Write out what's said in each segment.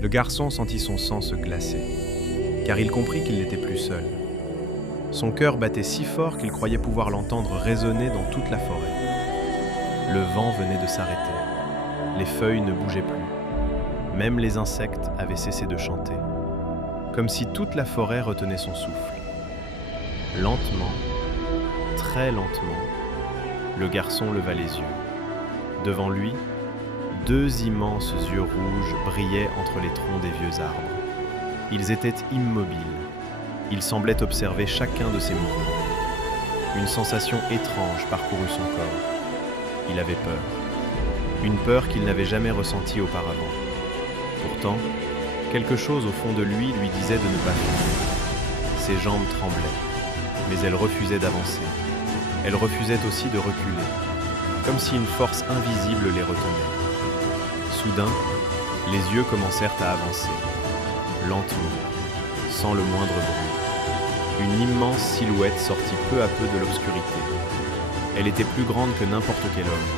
Le garçon sentit son sang se glacer, car il comprit qu'il n'était plus seul. Son cœur battait si fort qu'il croyait pouvoir l'entendre résonner dans toute la forêt. Le vent venait de s'arrêter. Les feuilles ne bougeaient plus. Même les insectes avaient cessé de chanter, comme si toute la forêt retenait son souffle. Lentement, très lentement, le garçon leva les yeux. Devant lui, deux immenses yeux rouges brillaient entre les troncs des vieux arbres. Ils étaient immobiles. Ils semblaient observer chacun de ses mouvements. Une sensation étrange parcourut son corps. Il avait peur. Une peur qu'il n'avait jamais ressentie auparavant. Pourtant, quelque chose au fond de lui disait de ne pas fuir. Ses jambes tremblaient, mais elles refusaient d'avancer. Elles refusaient aussi de reculer, comme si une force invisible les retenait. Soudain, les yeux commencèrent à avancer, lentement, sans le moindre bruit. Une immense silhouette sortit peu à peu de l'obscurité. Elle était plus grande que n'importe quel homme.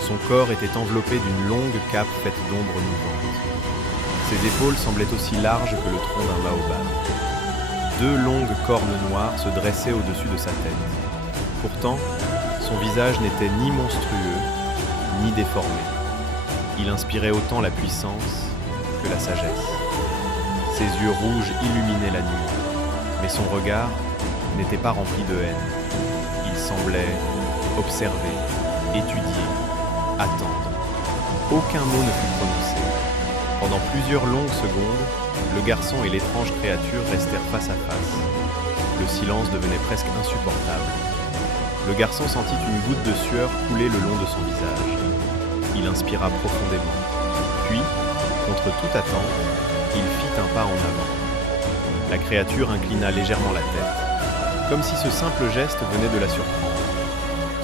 Son corps était enveloppé d'une longue cape faite d'ombres mouvantes. Ses épaules semblaient aussi larges que le tronc d'un baobab. Deux longues cornes noires se dressaient au-dessus de sa tête. Pourtant, son visage n'était ni monstrueux, ni déformé. Il inspirait autant la puissance que la sagesse. Ses yeux rouges illuminaient la nuit, mais son regard n'était pas rempli de haine. Il semblait observer, étudier, attendre. Aucun mot ne fut prononcé. Pendant plusieurs longues secondes, le garçon et l'étrange créature restèrent face à face. Le silence devenait presque insupportable. Le garçon sentit une goutte de sueur couler le long de son visage. Il inspira profondément. Puis, contre toute attente, il fit un pas en avant. La créature inclina légèrement la tête, comme si ce simple geste venait de la surprendre.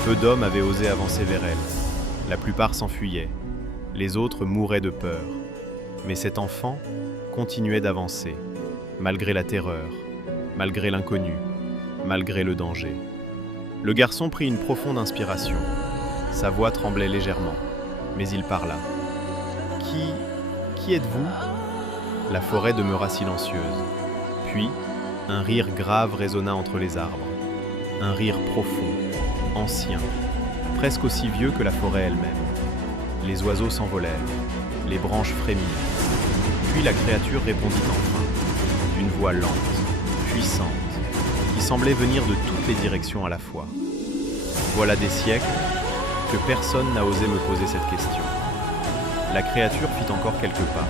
Peu d'hommes avaient osé avancer vers elle. La plupart s'enfuyaient. Les autres mouraient de peur. Mais cet enfant continuait d'avancer, malgré la terreur, malgré l'inconnu, malgré le danger. Le garçon prit une profonde inspiration. Sa voix tremblait légèrement, mais il parla. Qui êtes-vous ? La forêt demeura silencieuse. Puis, un rire grave résonna entre les arbres. Un rire profond, ancien, presque aussi vieux que la forêt elle-même. Les oiseaux s'envolèrent, les branches frémirent. Puis la créature répondit enfin, d'une voix lente, puissante, qui semblait venir de toutes les directions à la fois. Voilà des siècles que personne n'a osé me poser cette question. La créature fit encore quelques pas.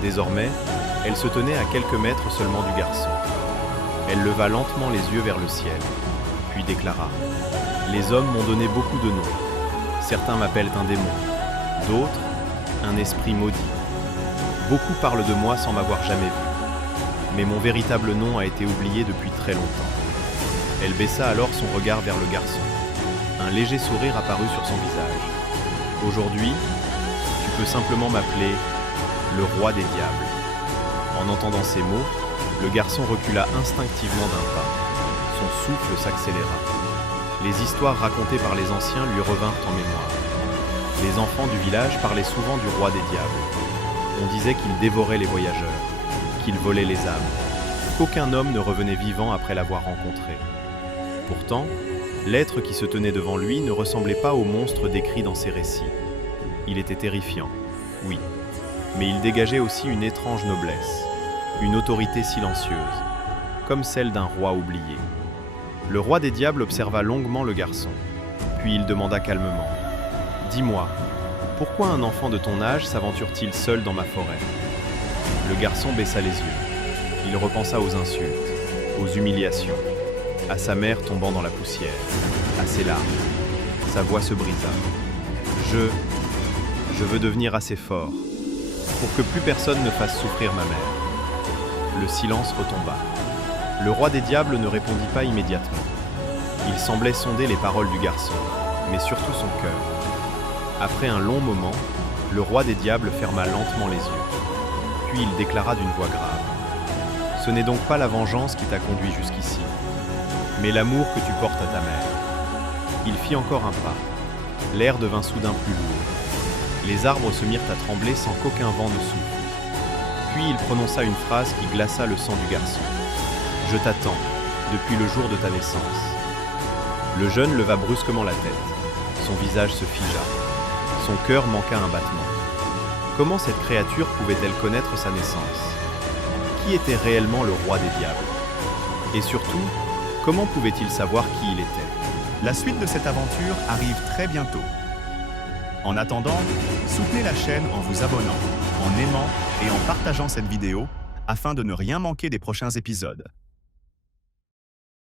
Désormais, elle se tenait à quelques mètres seulement du garçon. Elle leva lentement les yeux vers le ciel, puis déclara « Les hommes m'ont donné beaucoup de noms. Certains m'appellent un démon, d'autres, un esprit maudit. Beaucoup parlent de moi sans m'avoir jamais vu. Mais mon véritable nom a été oublié depuis très longtemps. » Elle baissa alors son regard vers le garçon. Un léger sourire apparut sur son visage. « Aujourd'hui, tu peux simplement m'appeler le roi des diables. » En entendant ces mots, le garçon recula instinctivement d'un pas. Son souffle s'accéléra. Les histoires racontées par les anciens lui revinrent en mémoire. Les enfants du village parlaient souvent du roi des diables. On disait qu'il dévorait les voyageurs, qu'il volait les âmes, qu'aucun homme ne revenait vivant après l'avoir rencontré. Pourtant, l'être qui se tenait devant lui ne ressemblait pas au monstre décrit dans ces récits. Il était terrifiant, oui, mais il dégageait aussi une étrange noblesse, une autorité silencieuse, comme celle d'un roi oublié. Le roi des diables observa longuement le garçon, puis il demanda calmement « Dis-moi, pourquoi un enfant de ton âge s'aventure-t-il seul dans ma forêt ?» Le garçon baissa les yeux. Il repensa aux insultes, aux humiliations, à sa mère tombant dans la poussière, à ses larmes. Sa voix se brisa. Je veux devenir assez fort pour que plus personne ne fasse souffrir ma mère. » Le silence retomba. Le roi des diables ne répondit pas immédiatement. Il semblait sonder les paroles du garçon, mais surtout son cœur. Après un long moment, le roi des diables ferma lentement les yeux. Puis il déclara d'une voix grave. « Ce n'est donc pas la vengeance qui t'a conduit jusqu'ici, mais l'amour que tu portes à ta mère. » Il fit encore un pas. L'air devint soudain plus lourd. Les arbres se mirent à trembler sans qu'aucun vent ne souffle. Puis il prononça une phrase qui glaça le sang du garçon. « Je t'attends, depuis le jour de ta naissance. » Le jeune leva brusquement la tête. Son visage se figea. Son cœur manqua un battement. Comment cette créature pouvait-elle connaître sa naissance? Qui était réellement le roi des diables? Et surtout, comment pouvait-il savoir qui il était? La suite de cette aventure arrive très bientôt. En attendant, soutenez la chaîne en vous abonnant, en aimant et en partageant cette vidéo afin de ne rien manquer des prochains épisodes.